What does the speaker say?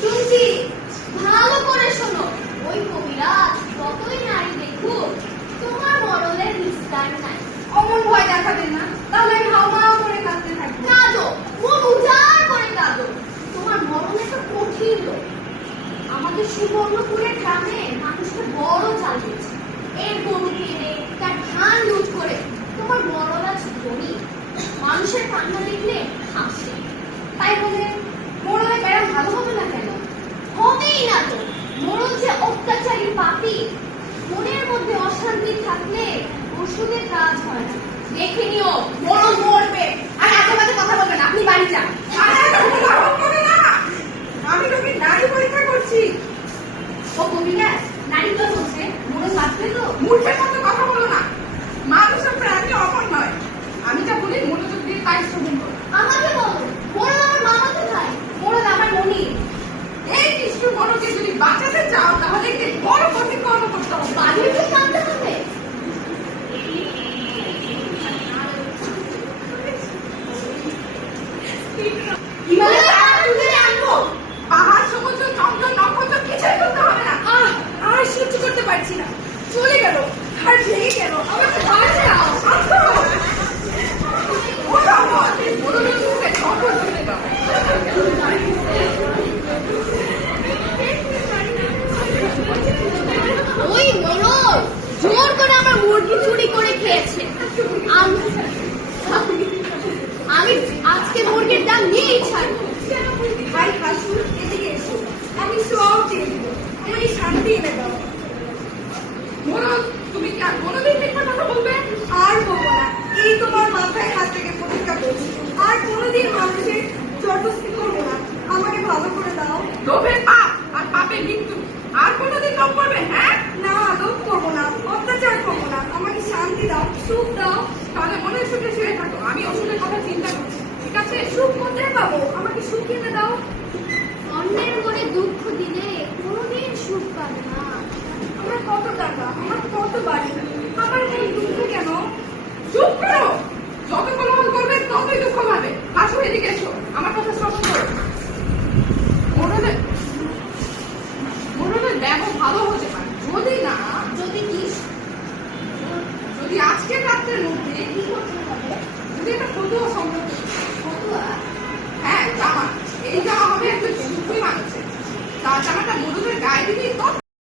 শুনছি, ভালো করে শোনো। ওই কবিরাজ যতই নারী দেখুক, তোমার মরণের নিস্তার নাই। অমন ভয় দেখাবেন না, তাহলে আমি হাওমাও করে কাঁদতে থাকবো। কাঁদো, মন উজাড় করে কাঁদো। তোমার মরণ একটা কঠিন লোক। আমাদের সুবর্ণপুরের গ্রামে মানুষটা বড় চালিয়েছে। এর গরু কিনে তার ধান লুট করে তোমার মরণ আজ ধনী। মানুষের কান্না দেখলে হাসে। তাই বলে মোড়লে বেড়া ভালো হবে না কেন? হবেই না তো। মরণ যে অত্যাচারী পাপী। মনের মধ্যে অশান্তি থাকলে ওষুধের কাজ হয় না। দেখে নিও, মরণ মরবে। আর এত বাজে কথা বলবেন, আপনি বাড়ি যান। আমি রোগীর নারী পরীক্ষা করছি। ও কবিরাজ, নারী তো বলছে মরণ বাঁচবে তো। মূর্খের মতো কথা বলো না। মানুষের প্রাণী অমর নয়। আমি যা বলি মনোযোগ দিয়ে তাই শুনুন। আমাকে বলো, মরণ আমার মামাতো ভাই। মরণ আমার মনি। এই কৃষ্ণ মনকে যদি বাঁচাতে চাও তাহলে একটি বড় প্রতিকর্ম করতে হবে। বাড়িতে কাঁদতে হবে। কিভাবে তারা তুলে আনবো? পাহাড়, সমুদ্র, চন্দ্র, নক্ষত্র কিছুই করতে হবে না। আর সহ্য করতে পারছি না। চলে গেল, আর ভেঙে গেল। আমাকে বাঁচাও। মরণের মুখে শপথ তুলে দাও। ওই মরণ জোর করে আমার মুরগি চুরি করে খেয়েছে। আমি আজকে মুরগির দাম নিয়েই ছাড়বো। ভাই হাসুর, এদিকে এসো। আমি সব দিয়ে দিব। আমাকে শান্তি এনে দাও। মরণ, তুমি কি আর কোনোদিন মিথ্যা কথা বলবে? আর বলবো না। এই তোমার মাথায় হাত থেকে প্রতিজ্ঞা করছি। আর কোনোদিন মানুষের জবরদস্তি করবো না। আমাকে ভালো করে দাও। লোভের পাপ আর পাপের মৃত্যু। আর কোনোদিন লোভ করবে? হ্যাঁ না, লোভ করবো না, অত্যাচার করবো না। আমাকে শান্তি দাও, সুখ দাও। তাহলে মনের সুখে শুয়ে থাকো। আমি ওষুধের কথা চিন্তা করছি। ঠিক আছে, সুখ কোথায় পাবো? আমাকে সুখ এনে দাও। অন্যের মনে দুঃখ দিলে কোনোদিন সুখ পাবে না। আমার কত টাকা, আমার কত বাড়ি, আমার এই দুঃখ কেন? চুপ করো। যত কোলাহল করবে ততই দুঃখ পাবে। আসো, এদিকে এসো। আমার কথা শ্রবণ করো। মরণের ব্যাগ ভালো হতে পারে যদি না, যদি আজকের রাত্রের মধ্যে কি করতে হবে, যদি একটা ফটো সংগ্রহ